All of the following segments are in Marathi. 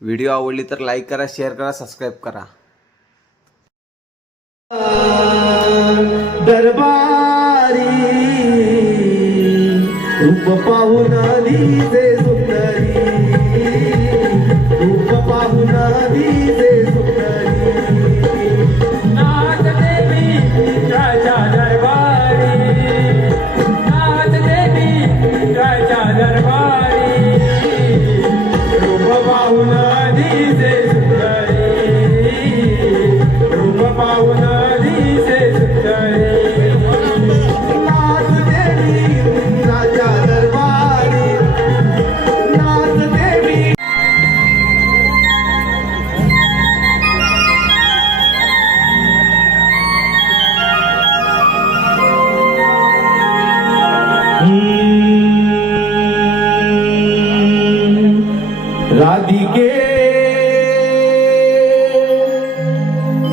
व्हिडिओ आवडली तर लाईक करा, शेअर करा, सबस्क्राईब करा. दरबारी रूप पाहून दिसे सुंदरी, रूप पाहून दिसे सुंदरी. नाच देवी राजा दरबारी, नाच देवी राजा दरबारी, रूप पाहून दिसे सुंदरी, रूप पाहून दिसे सुंदरी. नाच देवी राजा दरबारी, नाच देवी. राधिके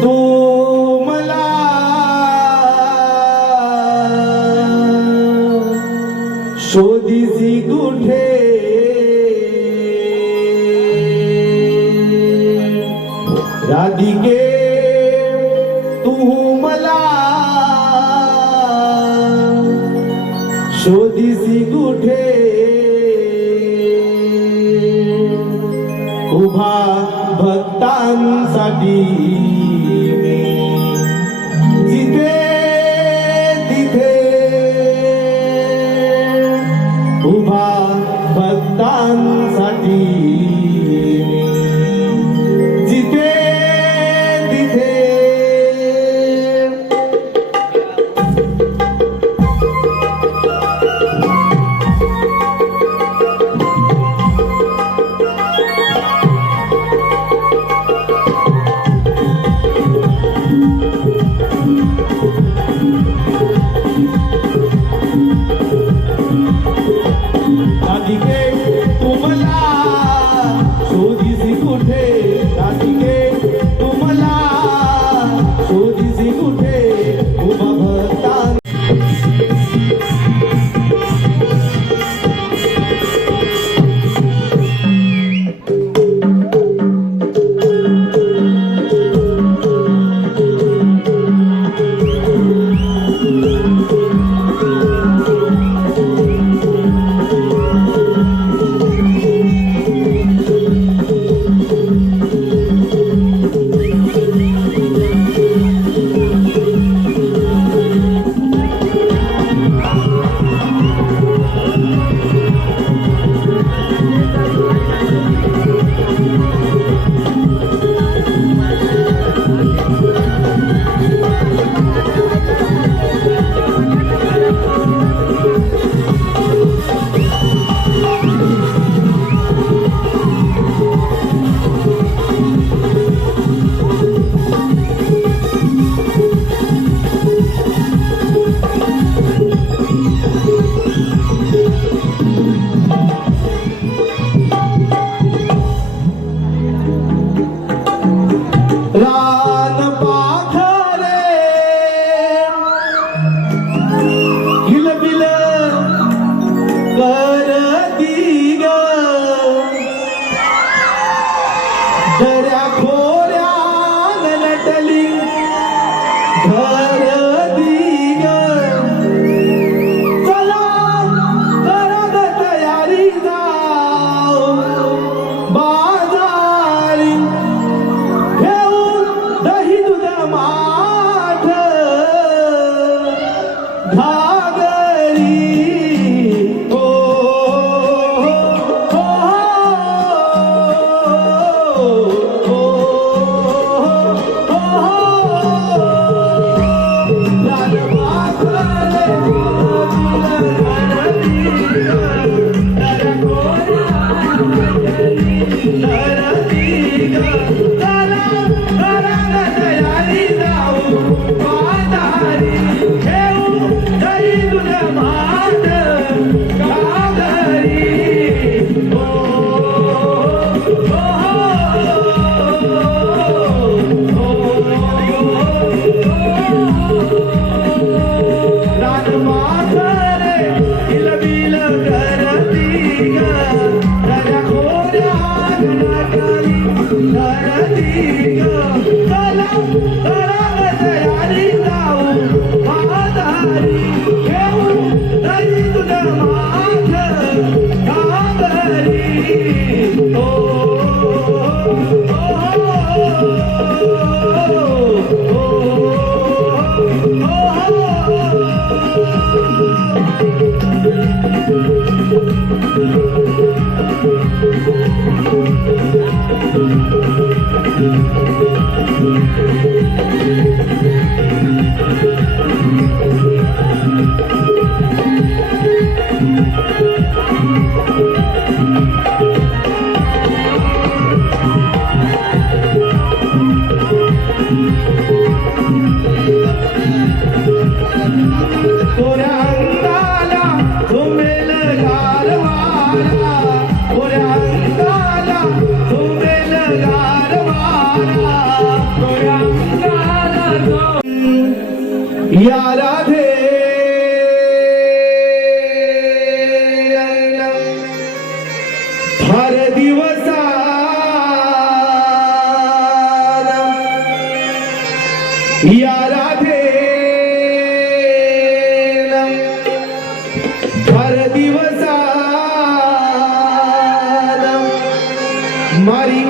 तू मला शोधिसी कुठे, राधिके तू मला शोधिसी कुठे, उभा भक्तांसाठी जिथे तिथे, उभा भक्तांसाठी जिथे तिथे. या राधे हर दिवसा या राधे हर दिवसा मारी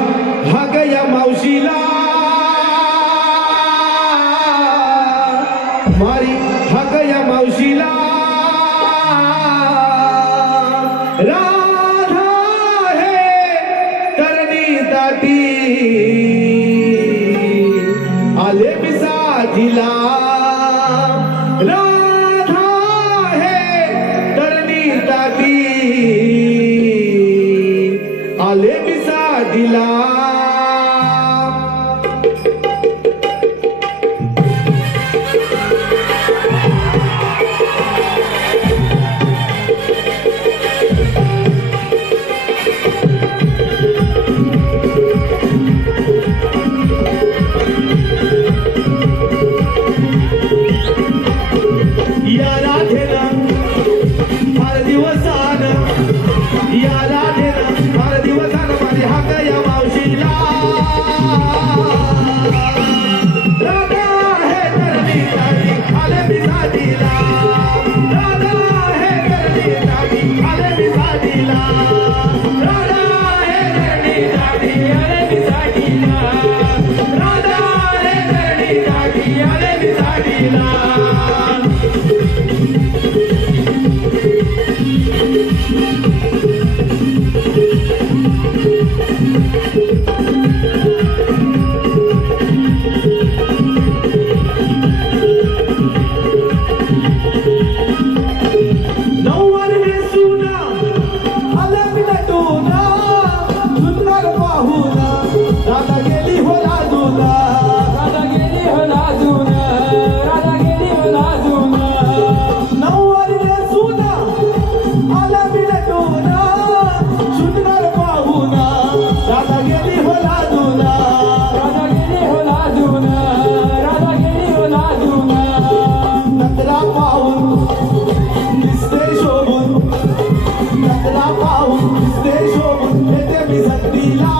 हगया मावशीला मारी हगया मावशीला राधा है करणी दाटी आले बिसाजीला राधा है करणी दाटी आले बिसाजीला या राधेनं हर दिवसानं या राधेनं हर दिवसानं माझी हाक या मावशीला राधा हे करणी दाटी आले बिसाजीला राधा हे करणी दाटी आले बिसाजीला राधा हे करणी दाटी आले बिसाजीला राधा हे करणी दाटी आले बिसाजीला राधा गेली हो लाजूला राधा गेली हो लाजून राधा गेली हो लाजून नऊवारीने सुना आला बिनटूना सुंदर पाहुना राधा गेली हो लाजूला राधा गेली हो लाजून राधा गेली हो लाजून नकला पाहून दिसते शोभून नकला पाहून दिसते शोभून येते मी संधीला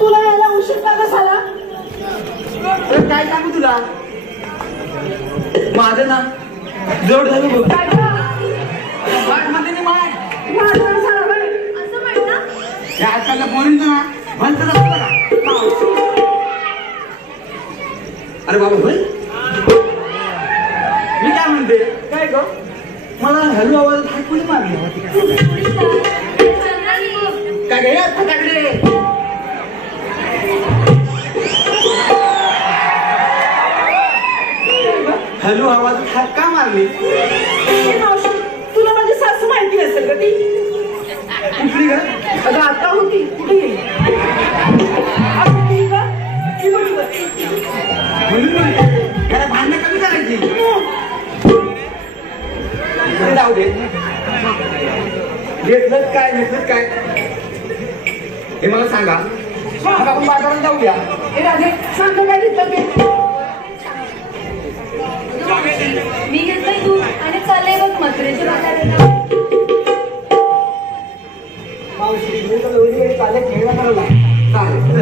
तुला यायला उशीर का झाला? काय सांगू तुला माझं ना जोड झालं बघ काय गं? माठ म्हणते नी माठ माझं झालं बाई. असं म्हण ना. या आजकालच्या पोरींचं ना म्हणतं असतं का अरे बाबा होय मी काय म्हणते काय गं? मला हॅलो आवाजात हात कोणी मारली काय गे फटाकडे हॅलो आवाजात हात का मारली हे मावशी, तुला माझी सासू माहिती असेल का ती? कुठली का अगं आता होती कुठे गेली? आता ती का? ती बघी बघ. म्हणून म्हणते याला भांडणं कमी करायची ते जाऊ दे घेतलं काय हे मला सांगा मग आपण बाजारात जाऊया ए राधे, सांग काय घेतलं ते? मी घेतलंय दूध आणि चाललंय बघ मथुरेच्या बाजाराला. चालेल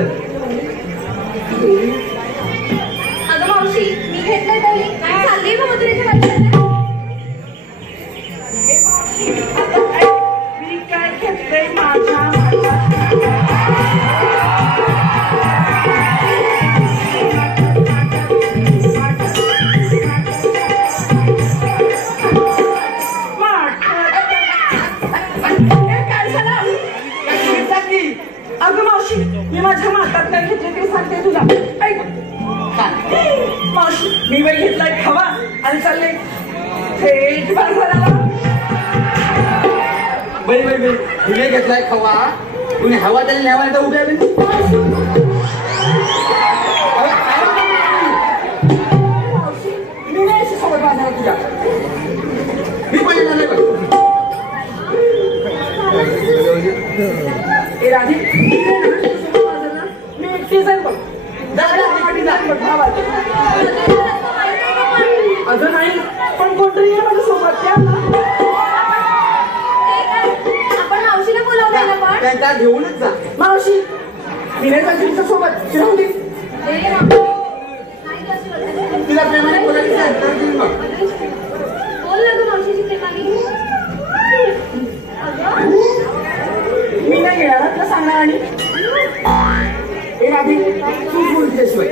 अगं मावशी, मी घेतलंय दही आणि चाललंय बघ मथुरेच्या बाजाराला. आता काय? मी काय घेतलंय माझ्या अगं मावशी, मी माझ्या मातात काय घेतले ते सांगते तुला. ऐक मावशी, मी बाई घेतलाय खवा आणि चालले थेट बाजाराला. बाई तुम्ही घेतलाय खवा तुम्ही हवा त्याला न्यावायला तर उभ्या बिन मावशी, मी नाही अशी सोबत बाजारात तुझ्या. मी पण येणार नाही बाई. ए राधी, मी नाही ना तुझ्यासोबत बाजाराला. मी एकटी जाईल बघ. जा, तिकडे जा. अगं नाही, पण कोणतरी ये माझ्यासोबत. त्या ना. आपण मावशीला बोलावलंय ना पण. त्यांचा घेऊनच जा मावशी, मी नाही जायची तुझ्यासोबत. राहू दे. ए, मावशी. नाही गं, अशी बोलायची. तिला प्रेमाने बोलायचं आहे, तर घेऊन बघ. बोल ना गं मावशीची प्रेमाने. अगं, मी नाही येणार तुला सांगणार. आणि ए राधी, तू बोल तिच्याशिवाय.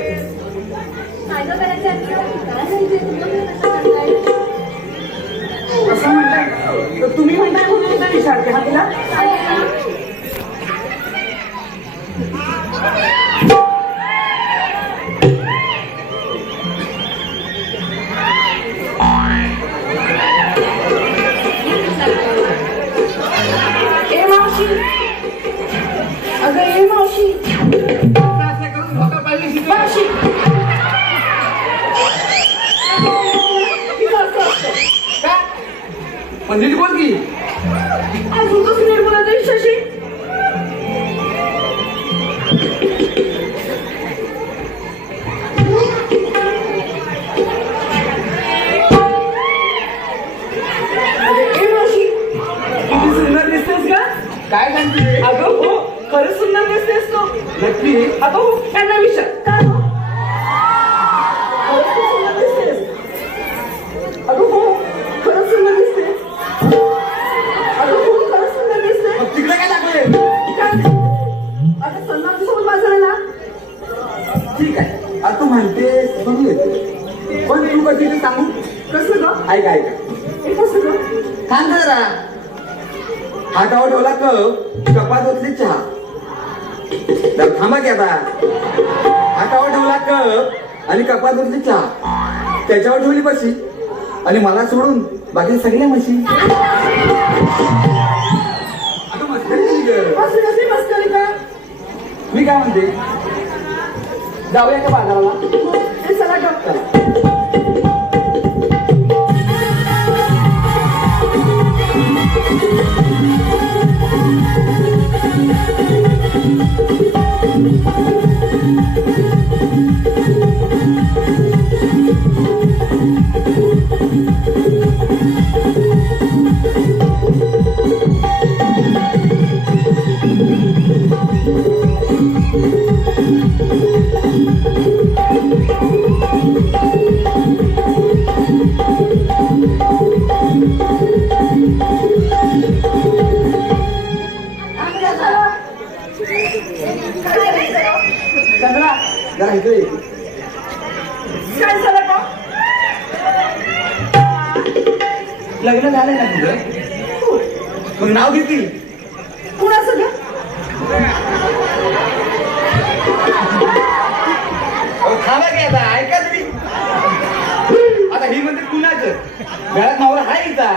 काय गं करायचं आहे? काय सांगितलंय तुला? कसं करताय? असं म्हणताय तर तुम्ही म्हणताय म्हणून तुझा विचारते हा तिला. ए मावशी, अगं ए मावशी, असं करून धोका पाडली शिकली. मावशी. तिला असं असतं. का पण नीट बोल की अजून कसं नाही बोलायचं ईशाशी? ए मावशी, किती सुंदर दिसतेस का? काय सांगते अगं हो, खरंच सुंदर दिसतेस तू. नक्की अगं हो, त्यांना विचार. काय हो? खरंच तू सुंदर दिसतेस. अगं हो, खरंच सुंदर दिसतेस. अगं हो, खरंच सुंदर दिसतेस. मग तिकडे काय लागले काय? अगं चल ना आमच्यासोबत बाजाराला. ठीक आहे आता तू म्हणतेस म्हणून येते पण तू कधी ते सांगू कसं ग? ऐका हे कसं ग? थांब जरा हातावर ठेवला कपात ओतली चहा तर थांबा की आता हातावर ठेवला कप आणि कपात ओतली चहा त्याच्यावर ठेवली पशी आणि मला सोडून बाकी सगळ्या म्हशी आता मस्करी केली गं. असं कशी मस्करी का? मी काय म्हणते जाऊया का बाजाराला हे चला ग. चला काय झालं का? लग्न झालंय ना तुझं? मग नाव घेतील कुणाचं ग? थांबा की आता ऐका तरी. आता ही म्हणते कुणाचं? घरात नवरा हाय हिचा.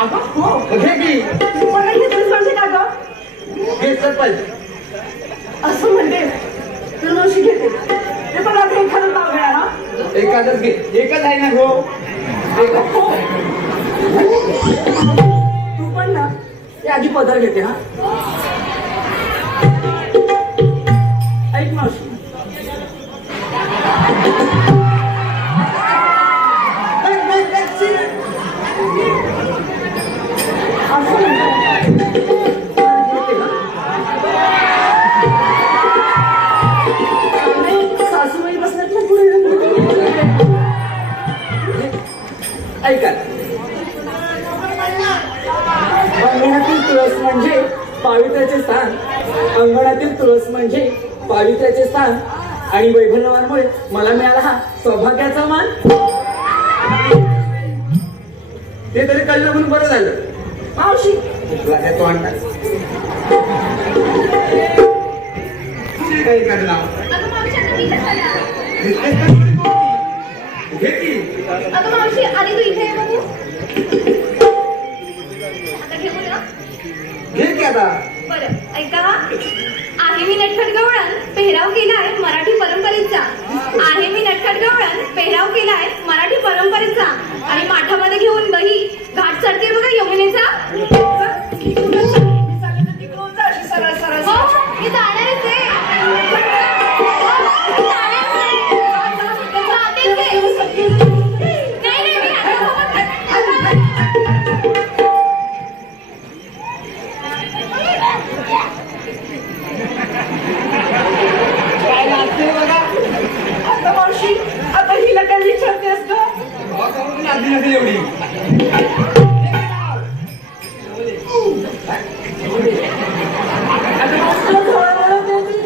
अगं हो. घे की पण नाही घेतलीस म्हणजे का ग? घे सरपंच. असं म्हणते तर मावशी घेते. ते पण आता एखादं नाव घ्या ना. एखादच घे. एकच आहे ना हो. हो. तू पण ना ते आधी पदर घेते हा. ऐक मावशी. असं म्हणते. घेते ना. सासूबाई बसल्यात ना पुढे. ऐका अंगणातील तुळस म्हणजे पावित्र्याचे स्थान. अंगणातील तुळस म्हणजे पावित्र्याचे स्थान आणि वैभववांमुळे मला मिळाला हा सौभाग्याचा मान. ते तरी कळलं म्हणून बरं झालं. मावशी तुला काय तो आणणार काय एखादं नाव अगं मावशी आता मी कसं आला? घे की. अगं मावशी आधी तू इथे ये बघू. आता घेऊ ना. घे की आता. बरं ऐका. आहे मी नटखट गवळण, पेहराव केलाय मराठी परंपरेचा. आहे मी नटखट गवळण, पेहराव केलाय मराठी परंपरेचा. आणि माठामध्ये घेऊन बही घाट चढते बघा यमुनेचा. सरळ सरळ हो मी जाणारच आहे. जातेच आहे. नाही नाही मी काय लागते बघा. आता मावशी आता हिला काय विचारतेस ग? आधी नसेल एवढी. आता मावशीला झोळा वळवते ती.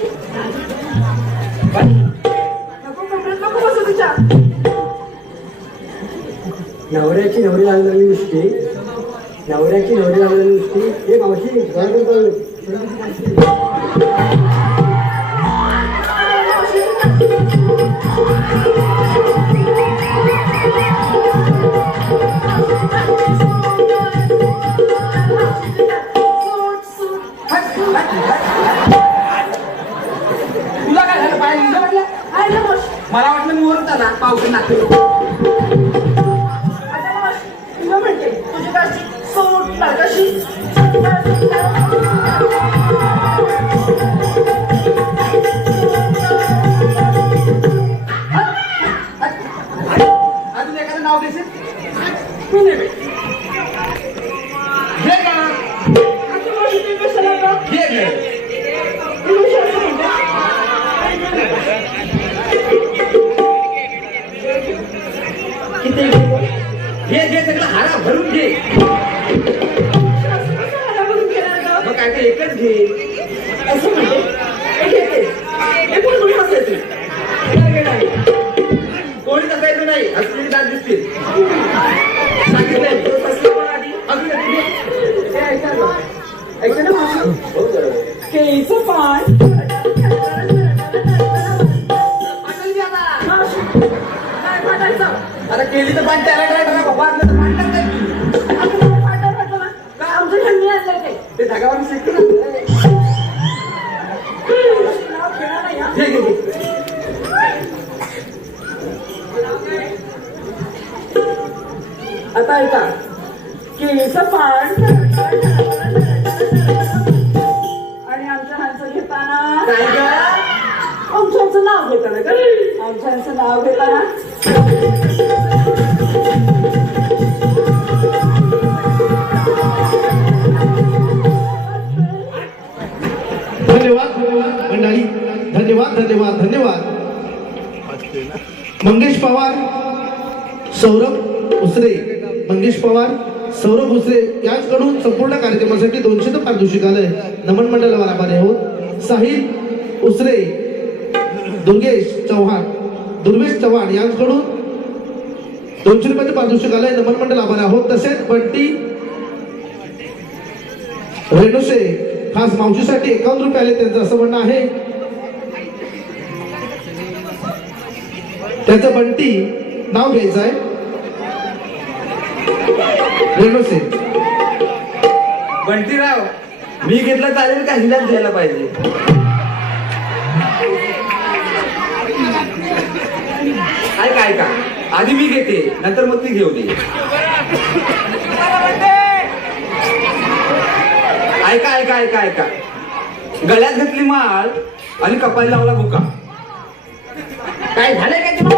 नको कपड्यात नको बसू तिच्या. नवऱ्याची नवरी लागलेली नुसती. नवऱ्याची नवरी लागलेली नुसती. हे मावशी गार्डन चालू. तुला काय झालं पाय निघा म्हटलं? आहे ना मावशी. मला वाटलं मुहूर्त आला पावसात नाचतो. आता मावशी तुला म्हणते तुझी काशी सूट कशी. अजून एखादं नाव देशील? मी नाही बाई. घे का? आता मावशी तुम्ही कशाला का? घे घे. तुम्ही असं म्हणते. किती घे घे सगळं हारा भरून घे. असं कसं हाडावरून केलं ग? मग काय ते एकच घे. असं म्हणते. हे घेते. हे कोण कोणी हसायचं? नाही, नाही. कोणी तसायचं नाही. असलेली दात दिसतील. सांगितलंय. कसलं पण आधी? अजून एक घे. हे ऐका ग. ऐका ना मावशी. केळीचं पान. मावशी, काय फाटायचं? आता केली तर पाणी त्याला काय बाबा आपलं तर पाणी टाकताय की. आता तुम्ही फाटा फाटला ना? काय आमचं खंडी आणलंय ते? ते धागावर शिकतो ना. नाव घेणार नाही हा? घे घे घे. आता ऐका. केळीचं पान आणि आमच्या हातचं घेताना काय ग? आमचं नाव घेताना का? आमच्या नाव घेताना धन्यवाद मंडळी. धन्यवाद धन्यवाद धन्यवाद. मंगेश पवार, सौरभ उसरे. मंगेश पवार, सौरभ उसरे यांच्याकडून संपूर्ण कार्यक्रमासाठी 200 पारितोषिक आलंय. नमन मंडळावर आभारी आहोत. साहिल उसरे, दुर्गेश चव्हाण दुर्वेश चव्हाण यांच्याकडून 200 रुपयाचे पारितोषिक आलंय, नमन मंडळ आभार आहोत. तसेच बंटी रेणुसे खास मावशीसाठी 51 रुपये आले, त्यांचं असं म्हणणं आहे. त्याचं बंटी नाव घ्यायचं आहे, रेणुसे. बंटीराव, मी घेतलं चालेल का हिलाच घ्यायला पाहिजे? ऐका आधी मी घेते, नंतर मग ती घेऊ दे. ऐका गळ्यात घातली माळ आणि कपाळी लावला बुका. काय झालंय काय तुला?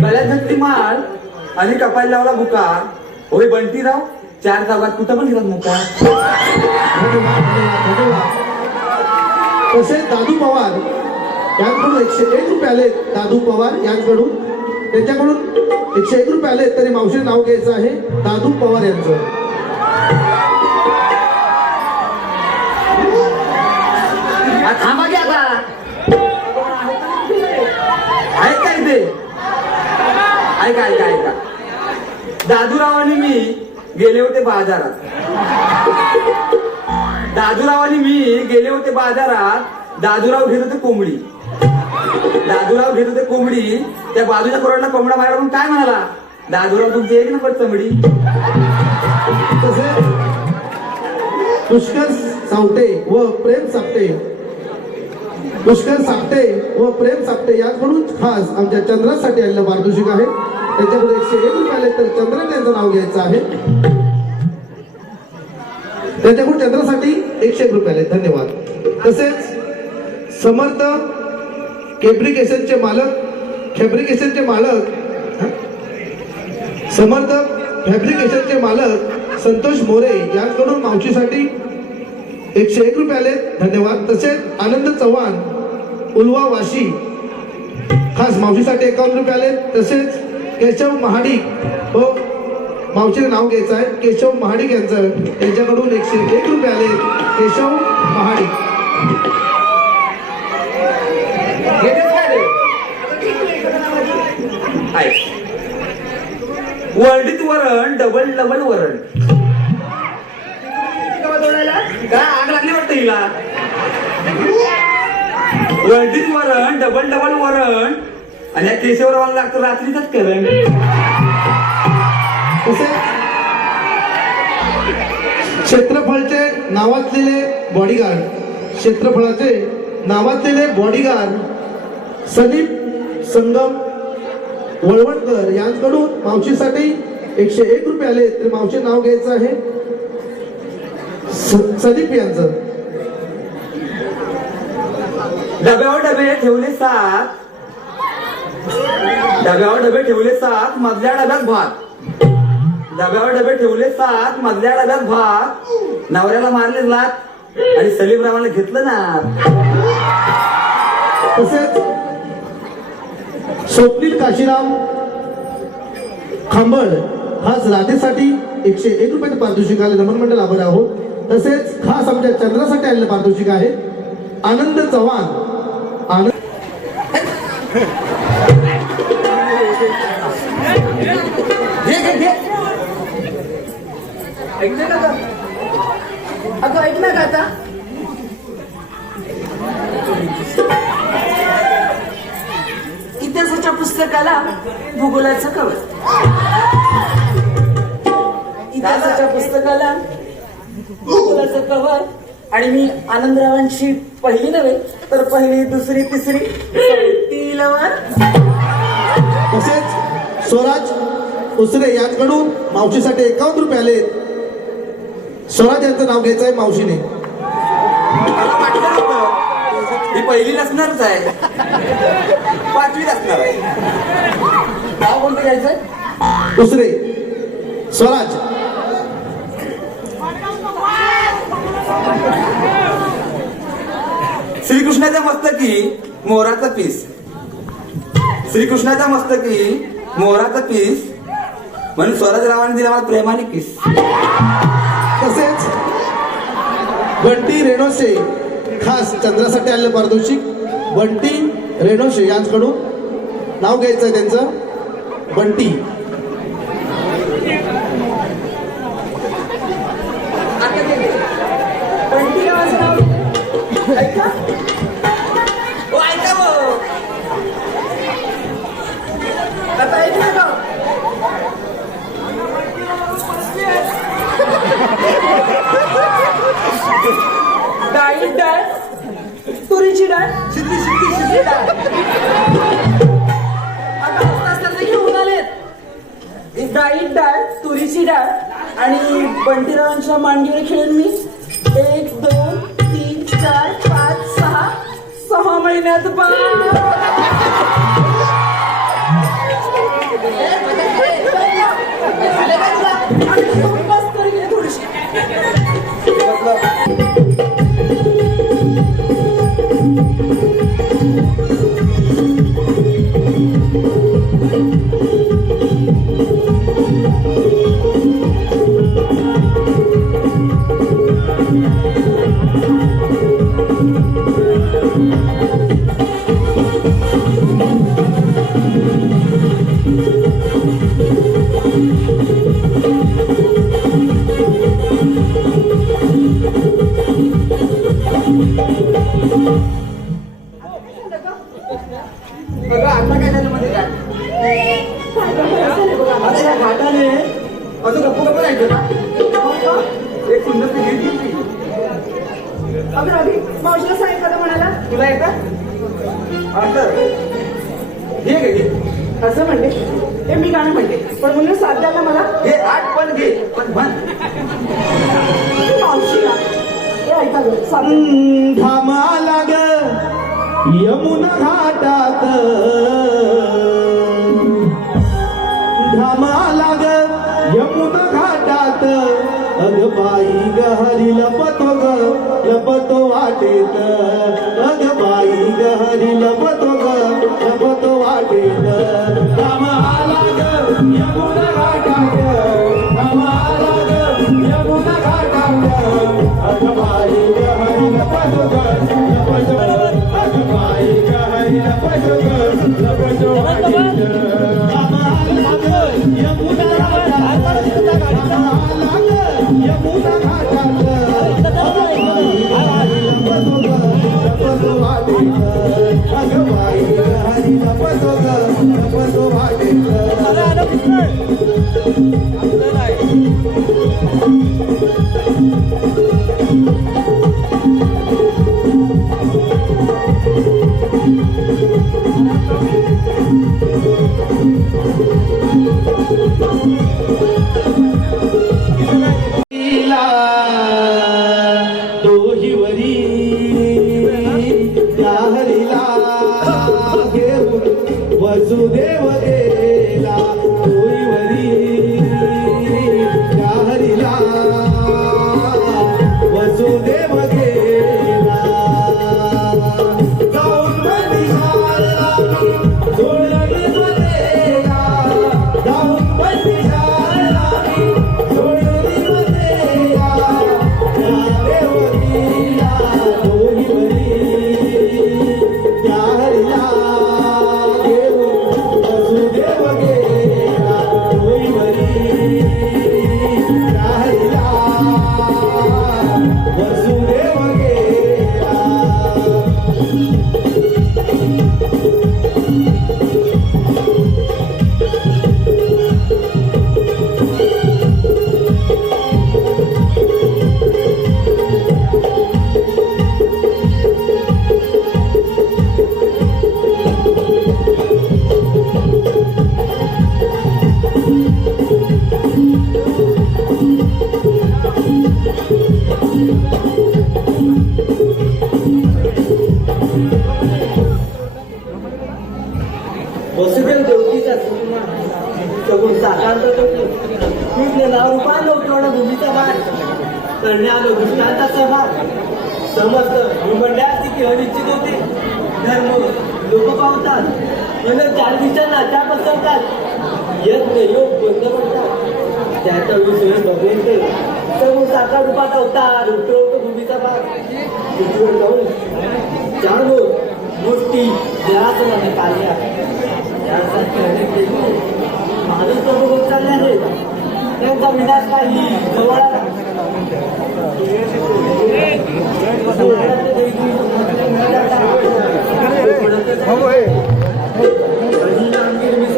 गळ्यात घातली माळ आणि कपाळी लावला बुका. होय बंटीराव, 4 जागात कुठं पण घेतात मुका. तसेच दादू पवार यांकडून 101 रुपये आले. दादू पवार यांकडून, त्यांच्याकडून 101 रुपये आले. तरी मावशी नाव घ्यायचं आहे दादू पवार यांचं. थांबा की आता. ऐका इथे, ऐका दादूराव आणि मी गेले होते बाजारात. दादूराव घेत होते कोंबडी. त्या बाजूच्या कोरांना कोंबडा मारा म्हणून काय म्हणाला? दादूराव तुमची 1 नंबर चमडी. तसेच पुष्कर सावटे व प्रेम सापटे यांकडून खास आमच्या चंद्रासाठी आलेलं पारितोषिक आहे. त्यांच्याकडे 101 रुपये आले. तर चंद्र त्यांचं नाव घ्यायचं आहे. त्यांच्याकडून चंद्रासाठी 101 रुपये आले. धन्यवाद. तसेच समर्थ फॅब्रिकेशनचे मालक संतोष मोरे यांकडून मावशीसाठी 101 रुपये आले. धन्यवाद. तसेच आनंद चव्हाण उलवा वाशी खास मावशीसाठी 51 रुपये आले. तसेच केशव महाडिक व मावशीचे नाव घ्यायचं आहे, केशव महाडिक यांचं, त्यांच्याकडून 101 रुपये आले. केशव महाडिक. वर्डीत वरण, डबल वरण. काय आग लागली वाटतं हिला? वर्डीत वरण, डबल वरण आणि या केशवरावाला लागतं रात्रीचाच करण. तसेच क्षेत्रफळाचे नावाजलेले बॉडीगार्ड सदीप संगम वळवणकर यांकडून मावशीसाठी 101 रुपये आले. तर मावशी नाव घ्यायचं आहे सदीप यांचं. डब्यावर डबे ठेवले 7, मधल्या डब्यात भात. नवऱ्याला मारले लात आणि सलीमरावाला घेतलं ना. तसेच स्वप्नील काशीराम खांबळ खास राधेसाठी 101 रुपयाचे पारितोषिक आले. नमन मंडळ आभार आहोत. तसेच खास आमच्या चंद्रासाठी आलेलं पारितोषिक आहे आनंद चव्हाण. अगं ऐक ना आता. इतिहासाच्या पुस्तकाला भूगोलाचं कवर. आणि मी आनंदरावांची पहिली नव्हे तर पहिली, दुसरी, तिसरी, चौथी लवर. तसेच स्वराज उसरे यांच्याकडून मावशीसाठी 51 रुपये आले. स्वराज यांचं नाव घ्यायचं आहे मावशीने. मला वाटलं होतं ही पहिली नसणारच आहे, 5वी असणार आहे. नाव कोणतं घ्यायचंय? उसरे स्वराज. श्रीकृष्णाच्या मोराचा पीस म्हणून स्वराजरावांनी दिला मला प्रेमाने किस. तसेच बंटी रेणोसे खास चंद्रासाठी आलेलं पारितोषिक बंटी रेणोशे यांच्याकडून नाव घ्यायचं आहे त्यांचं. बंटी. बंटी गावाचं नाव ऐका. हो ऐका मग. आता ऐकलं का? डाळीत डाळ, तुरीची डाळ, शिंदी डाळ. आता हसताना घेऊन आलेत. डाळीत डाळ, तुरीची डाळ आणि बंटीरावांच्या मांडीवर खेळून मी 1 2 3 4 5 6 महिन्यात थोडीशी. आता काय झालं मध्ये काय? आता या घाटाने अजून गप्प राहायचं का? एक सुंदर अभि मावशीला सांग का म्हणाला तुला येता घे घे असं म्हणते. हे मी गाणं म्हणते पण म्हणून साथ द्यायला मला हे 8 पण घे पण म्हण मावशीला. हे ऐका गं साथ थांबाला ग यमुना घाटात थांबाला ग यमुना घाटात अग बाई ग हरी लपतो वाटेत अग बाई ग हरी लपतो वाटेत. थांबाला ग यमुना घाटात थांबाला ग यमुना घाटात अग बाई ग हरी लपतो अग बाई ग हरी लपतो वाटेत. थांबाला ग यमुना घाटात थांबाला ग यमुना घाटात अग बाई ग हरी लपतो वाटेत अग बाई ग हरी लपतो वाटेत. दोहीवरी त्या हरीला घेऊन वसुदेव गेला. दोहीवरी त्या हरीला वसुदेव गेला. जाऊन बंदिशाला सोडली मतेला जाऊन बंदिशाला सोडली मतेला. देवरीला दोहीवरी त्या हरीला घेऊन वसुदेव गेला. दोहीवरी त्या हरीला वसुदेव गेला. वसुदेव देवकीचा सगुण साकांत नाव रूपान लोकवण भूमीचा भार करणे आलो दृष्टांताचा भार. समस्त भूमंडळाची की अनिश्चित होते धर्म लोक पावतात आणि 4 दिवसांना नाट्या पसरतात यज्ञ योग बंद पडतात. त्याचा विषय बघेल सगुण साकार रूपात अवतार उठवतो भूमीचा भार. पृथ्वीवर जाऊन 4 लोक गोष्टी जराचं नाही काल्या त्यासारखे अनेक देशो माणूस प्रभू होत चालले आहेत त्यांचा विनाश काही जवळ आला.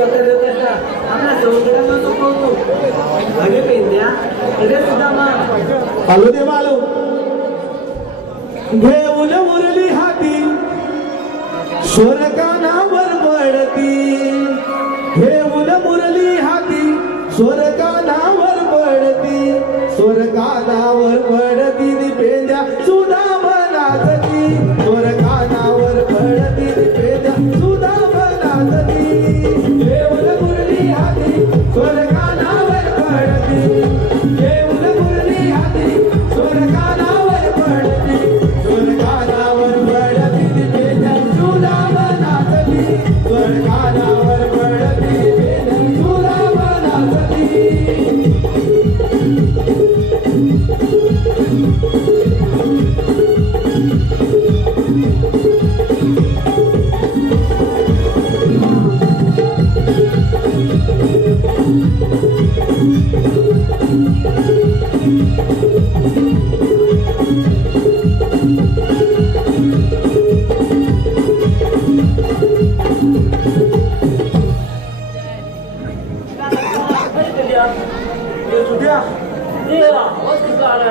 आपल्या समुद्राला तो पोहतो अगे पेंद्या अगे सुद्धा मा आलो दे मालो घेऊन मुरली हाती स्वर्गानावर पडती घेऊन मुरली हाती स्वर्गानावर पडती स्वर्गानावर पडती निपेंद्या सुधा बनातती स्वर्गानावर पडती निपेंद्या सुधा बनातती घेऊन मुरली हाती स्वर्गानावर पडती घेऊन मुरली हाती स्वर्गानावर पडती स्वर्गानावर पडती निपेंद्या सुधा बनातती स्वर्गानावर पडती निपेंद्या सुधा बनातती.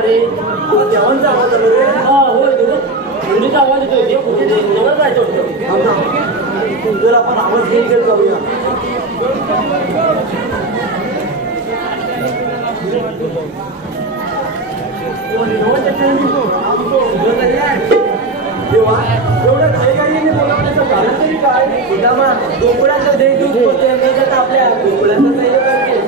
देवांचा आवाज आलो रे. हा होय तुझा आवाज येतोय जवळ जायचं होतं. जर आपण आवाज घेऊन घेत जाऊया. देवा एवढं घाईघाईने बोलावण्याचं कारण तरी काय? सुदामा गोकुळाचं देश दूध होते आपल्या गोकुळाचं सैन्य करते.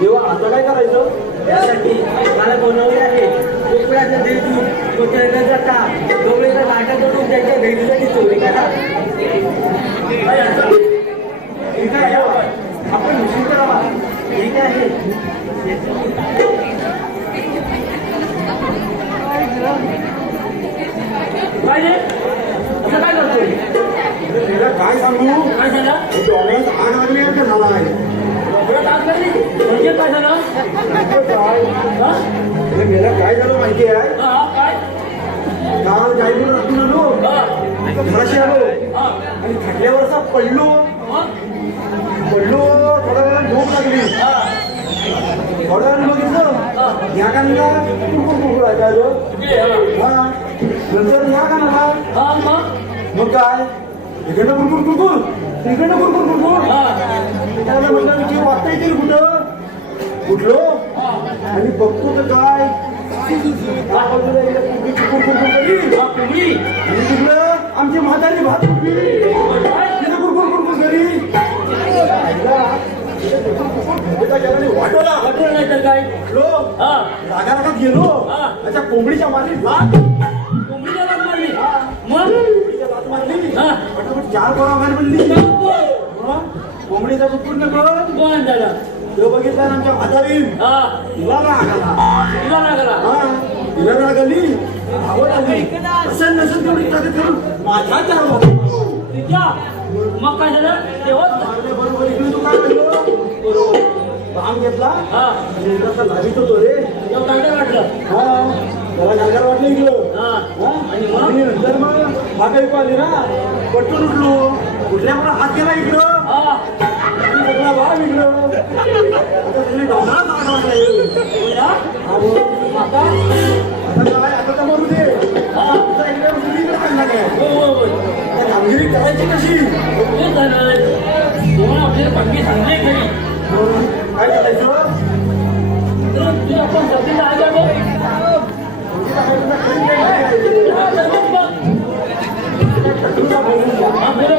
देवा आता काय करायचं? यासाठी मला बनवले आहे गोकुळाचं देश दूध गोकुळाचा का गवळीचा नाटा करून त्यांच्या देवीसाठी चोरी करा. ठीक आहे आपण निश्चित करावा. ठीक आहे असं काय करतोय? काय सांगू काय झालं? डोळ्यात आग लागली आहे का झाला आहे म्हणजे काय झालं? मेला काय झालं माहिती आहे काय काल गाईवर रटून आलो घराशी आलो आणि थकल्यावरचा पडलो थोड्या वेळात झोप लागली थोड्या वेळानं बघितलं या कानाला कुरकुर ऐकायलो हा नंतर या कानाला मग काय इकडनं कुरकुर तिकडनं कुरकुर त्याला म्हटलं की वाटता येतील कुठलो आणि बघतो तर काय आमची म्हातारी भात कुरकुर घरी वाटवलं नाही तर काय? रागारागात गेलो त्याच्या कोंबडीच्या मारली भात कोंबडीच्या लाथ मारली. मग लात मारली चार कोणा म्हणली कोंबडीचा कुकुर कोण झाला? तो बघितला आमच्या म्हातारी तिला राग आला तिला राग आली आवड आली असेल नसेल तेवढी ताकद करून माझ्या चार तिच्या मग काय झालं? तेव्हा बरोबर इकडे तू काय म्हणलो काम घेतला लाभित होतो रे काय वाटलं? मला गागर वाटलं इकडं आणि नंतर मग मागे आली ना पटकन उठलो कुठल्या मला हात गेला इकडं सगळा भाव इकडं आता तुम्ही डोंगरात आग वाटला आता काय आता तर मरू दे कामगिरी करायची कशी पटकी सांगले घरी काय करायचं तुझ्या आपण सध्या आल्या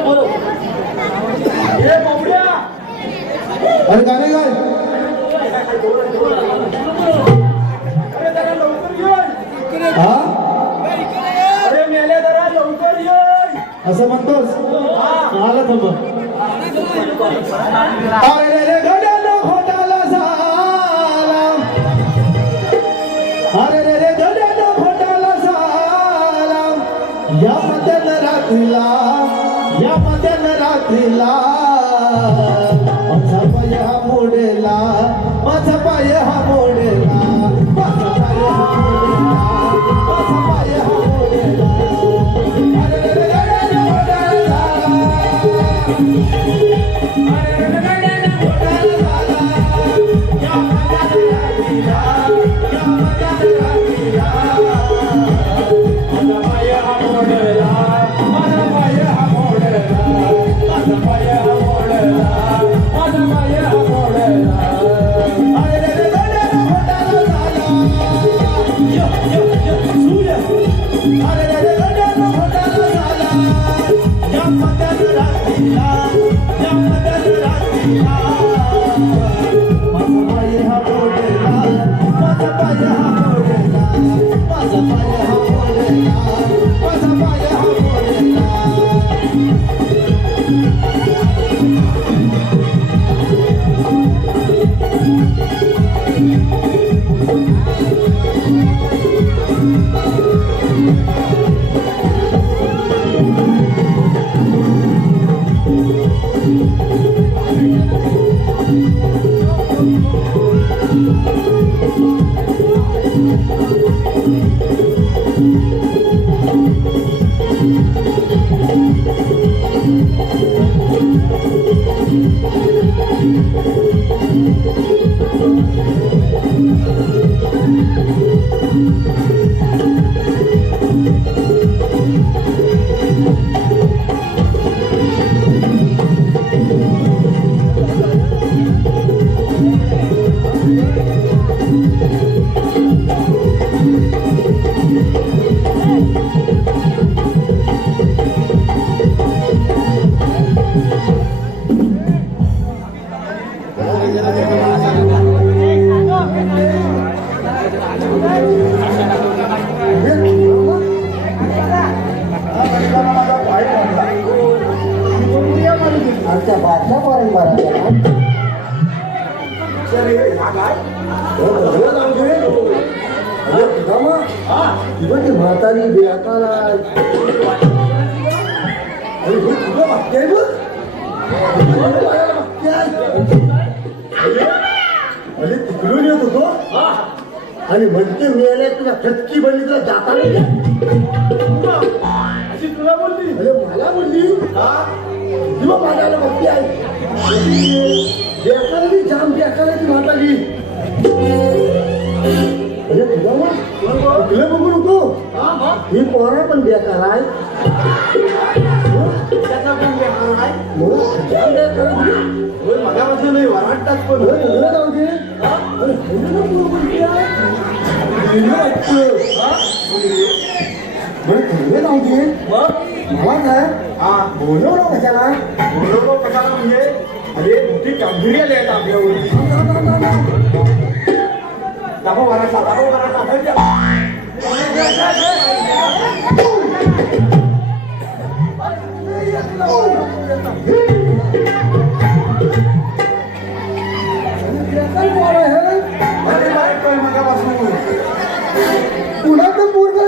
बोलो हे बाबड्या अरे गाणे गाय अरे जरा लवकर ये हा अरे मेले जरा लवकर ये असं म्हणतोस आला थांब. अरे रे घड्याला घोटाला झाला अरे रे घड्याला घोटाला झाला या मध्यरात्रीला माझा पाय हा मोडेला माझा पाय हा मोडेला माझा पाय हा मोडेला माझा पाय हा मोडेला अरे रे रे रे रे मोडेला अरे रे रे रे रे मोडेला या मध्यरात्रीला माझा पाय हा मोडेला माझा पाय हा मोडेला माझा पाय हा मोडेला माझा पाय हा मोडेला अरे रे रे रे रे मोडेला झाला यो यो यो सूर्य अरे रे रे रे रे मोडेला झाला या मध्यरात्रीला माझा पाय हा मोडेला माझा पाय हा मोडेला माझा पाय हा मोडेला माझा पाय हा मोडेला आमच्या बादल्या परंपरा म्हातारी बेकाला अरे तिकडून येत होतो आणि म्हणते मिळाल्या तुला खटकी बनली तुला जाता नाही अशी तुला बोलली अरे मला बोलली किंवा माझ्याला बघती आहे बेकाला जाम बेकाला ती म्हातारी अरे तुला मग तुला बघू नको ही पोरा पण बेकार आहे त्याचा पण बेकार आहे जाम बेकार मगापासून नाही वराटतात पण जाऊ दे जाऊ दे मला काय बोलवलं कशाला म्हणजे अरे मोठी कामगिरी आली आहे आपल्यावर दाबा वराटला कुणाचं पोरग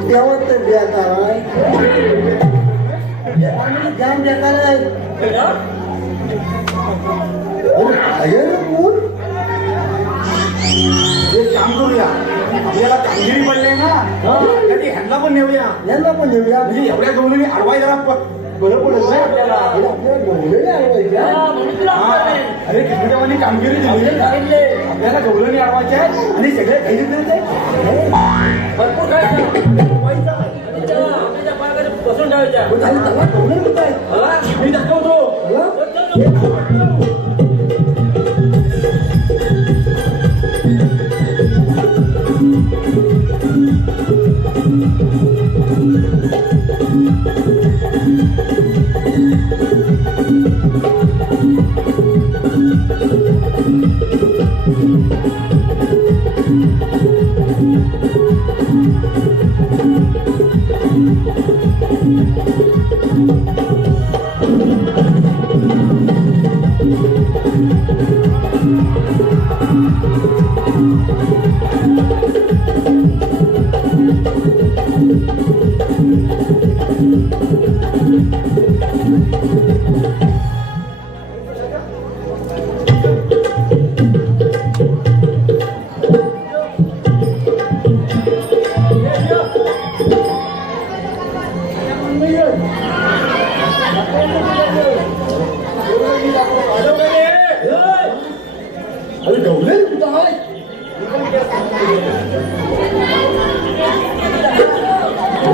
तेव्हा ते बेकार जाम बेकार आहे एक काम करूया आपल्याला कामगिरी पडले ना कधी ह्यांना पण नेऊया म्हणजे एवढ्या गवळणी अडवाय जरा बरं पडेल नाही आपल्याला अरे किती कामगिरी दिली आपल्याला गवळणी अडवायचे आहे आणि सगळे काही भरपूर काय बसून ठेवायच्या मी दाखवतो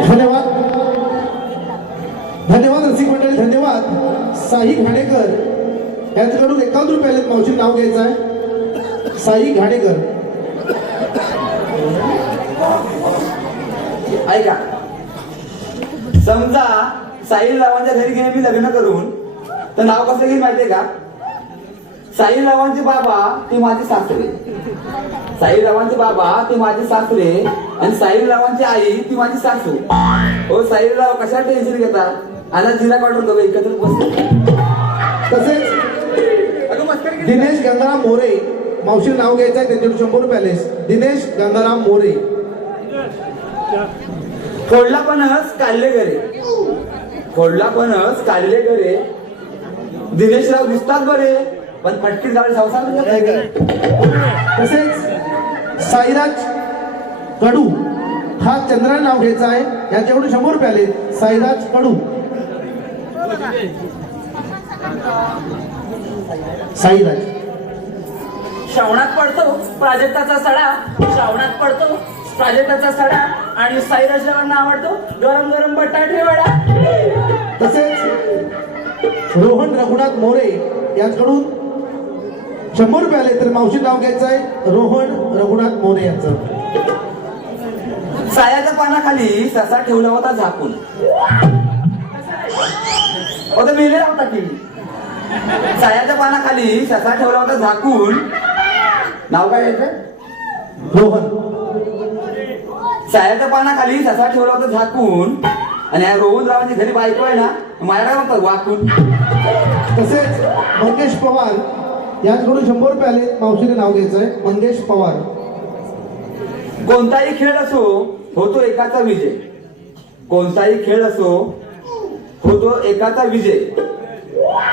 धन्यवाद धन्यवाद रसिक मंडळी, धन्यवाद. साई घाणेकर यांच्याकडून 51 रुपये आलेत. मावशी नाव घ्यायचं आहे. साई घाणेकर. ऐका, समजा साईरावांच्या घरी गेले मी लग्न करून, तर नाव कसं घेईन माहितीये का? साईरावांचे बाबा ते माझे सासरे, साईरावांचे बाबा ते माझे सासरे, आणि साईरावांची आई ती माझी सासू. हो साईराव, कशा टेन्शन घेता? आता जिल्हा काढून दोघं एकत्र बसतो. तसेच अगं मस्करी केली. दिनेश गंगाराम मोरे, मावशी नाव घ्यायचं आहे. त्यांच्याकडून 100 रुपये आले. दिनेश गंगाराम मोरे. फोडला पणस काढले घरे, फोडला पणस काढले घरे, दिनेशराव दिसतात बरे, पण फटकी जाळे संसार नाही करत. तसेच साईराज कडू, हा चंद्रा नाव घ्यायचं आहे. याच्याकडून 100 रुपये आले. साईराज कडू. साईराज. श्रावणात पडतो प्राजक्ताचा सडा, श्रावणात पडतो प्राजक्ताचा सडा, आणि साईराजरावांना आवडतो गरम गरम बटाटे वडा. तसेच रोहन रघुनाथ मोरे यांच्याकडून 100 रुपये आले. तर मावशी नाव घ्यायचं आहे. रोहन रघुनाथ मोरे यांचं. सायाच्या पानाखाली ससा ठेवला होता झाकून. आता मेले होता की सायाच्या पानाखाली ससा ठेवला होता झाकून. नाव काय याचं? रोहन. सायाच्या पानाखाली ससा ठेवला होता झाकून, आणि या रोहनरावांची घरी बायको आहे ना, माझ्या काय म्हणतात वाकून. तसेच मंगेश पवार यांच्याकडून 100 रुपये आले. मावशीने नाव घ्यायचं आहे. मंगेश पवार. कोणताही खेळ असो होतो एकाचा विजय, कोणताही खेळ असो होतो एकाचा विजय.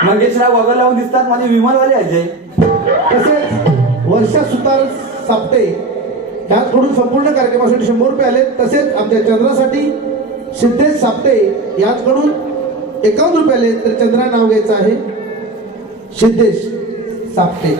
मंगेशराव वगैरे लावून दिसतात माझे विमानवाले अजय. तसेच वर्षा सुतार सापटे यांच्याकडून संपूर्ण कार्यक्रमासाठी 100 रुपये आले. तसेच आमच्या चंद्रासाठी सिद्धेश सापटे यांच्याकडून 51 रुपये आले. तर चंद्रा नाव घ्यायचं आहे. सिद्धेश सापटे.